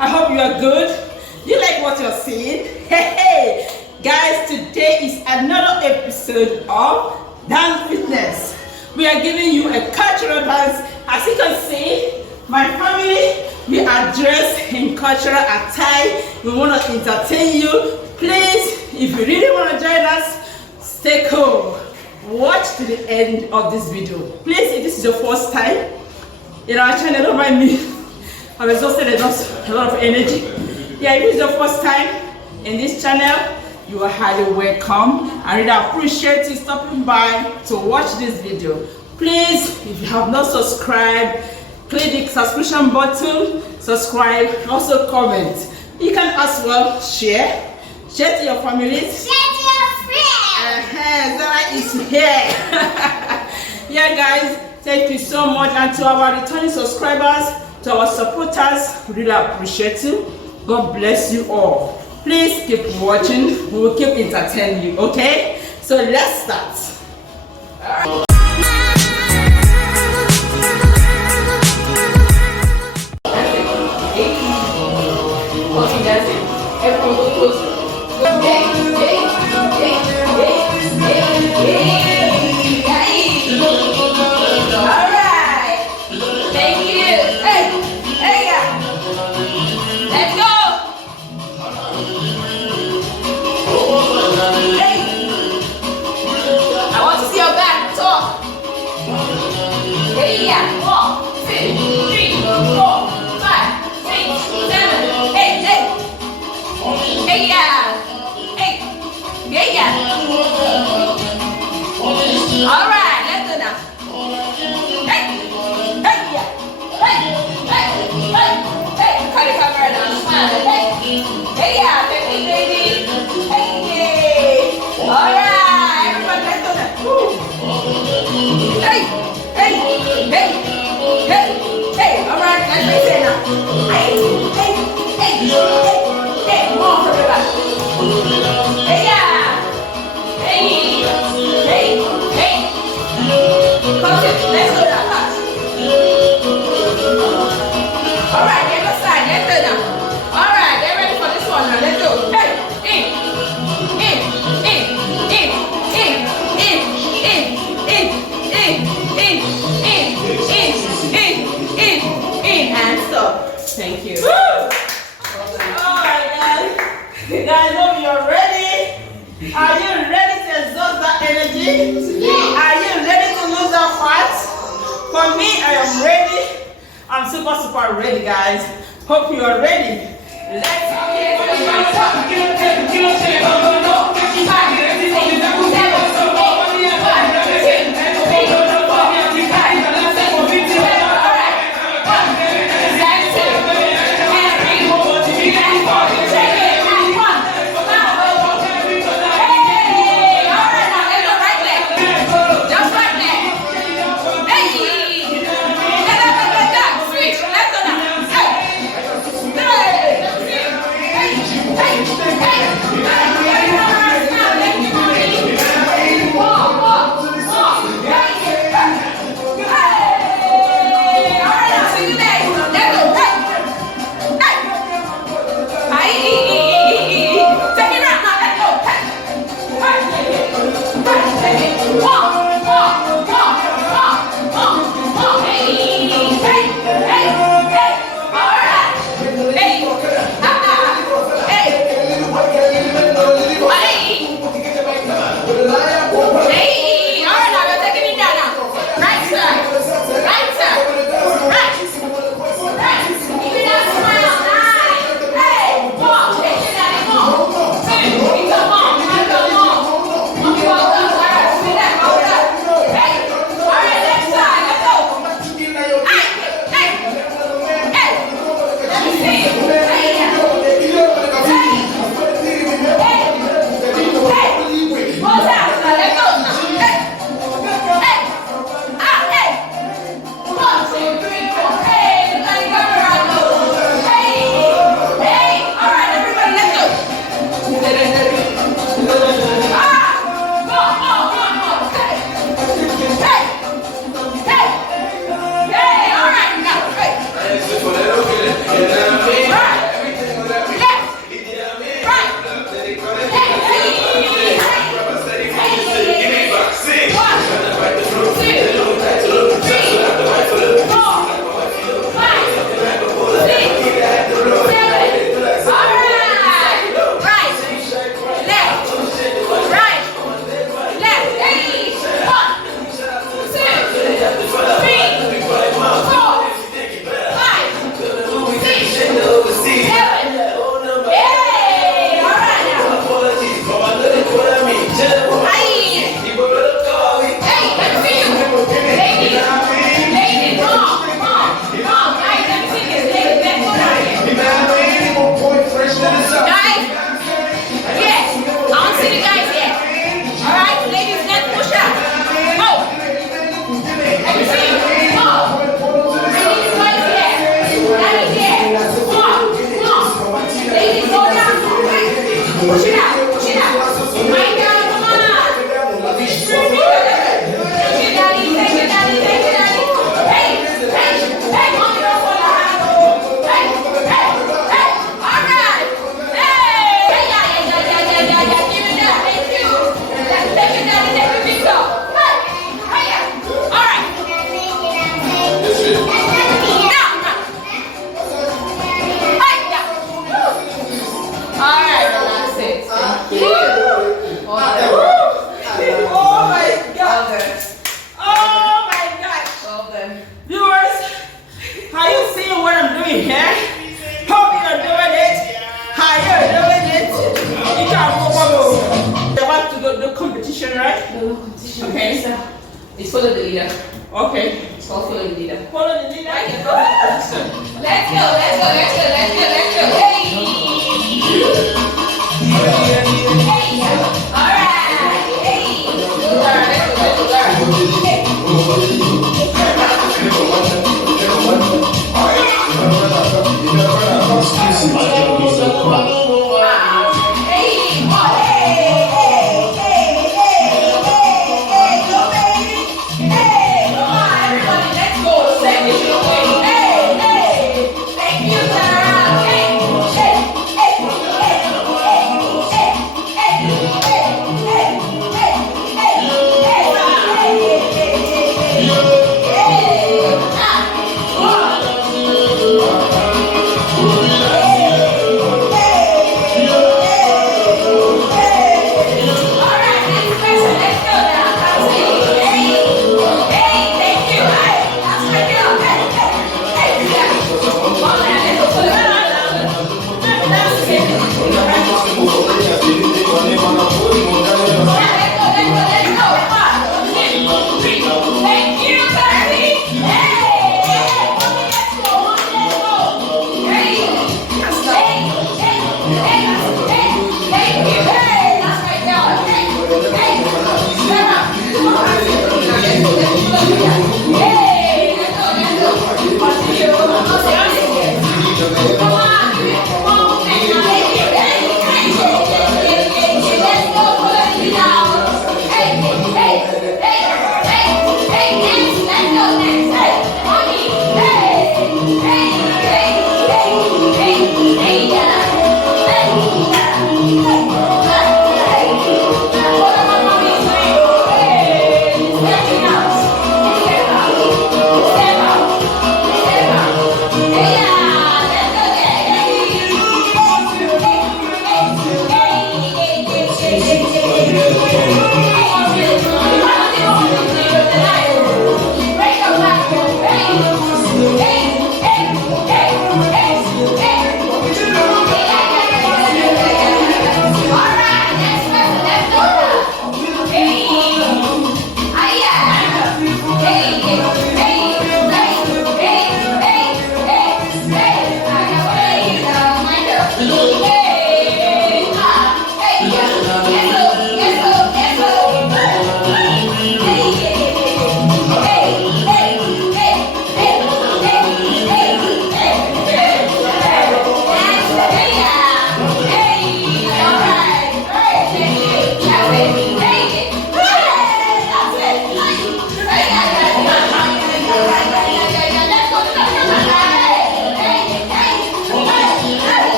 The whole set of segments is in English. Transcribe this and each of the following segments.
I hope you are good. You like what you're seeing? Hey, guys, today is another episode of Dance Fitness. We are giving you a cultural dance. As you can see, my family, we are dressed in cultural attire. We want to entertain you. Please, if you really want to join us, stay cool. Watch to the end of this video. Please, if this is your first time in our channel, don't mind me. I'm exhausted and lost a lot of energy. Yeah, if this is your first time in this channel, you are highly welcome. I really appreciate you stopping by to watch this video. Please, if you have not subscribed, click the subscription button, subscribe, also comment. You can as well share to your families. Share to your friends. Zara is here. Yeah, guys, thank you so much. And to our returning subscribers, to our supporters, we really appreciate you. God bless you all. Please keep watching. We will keep entertaining you, okay? So let's start. All right. Thank you. Alright, guys. Guys, hope you're ready. Are you ready to exhaust that energy? Yeah. Are you ready to lose that fat? For me, I am ready. I'm super ready, guys. Hope you are ready. Let's Okay. So, it's follow the leader. Okay. It's all follow the leader. Follow the leader. Right, go ahead. Let's go. Hey! Hey! Alright! Hey!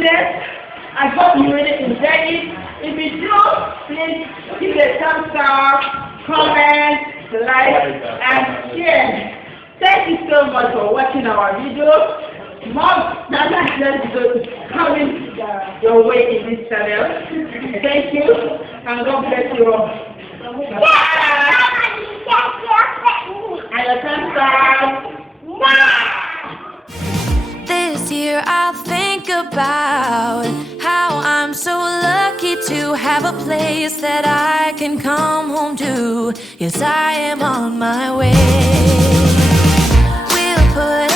Fitness. I hope you really enjoyed it. If you do, please give it a thumbs up, comment, like, and share. Thank you so much for watching our video. More Nigerian videos is coming your way in this channel. Thank you, and God bless you all. Bye. And your thumbs up. This year I'll think about how I'm so lucky to have a place that I can come home to. Yes, I am on my way. We'll put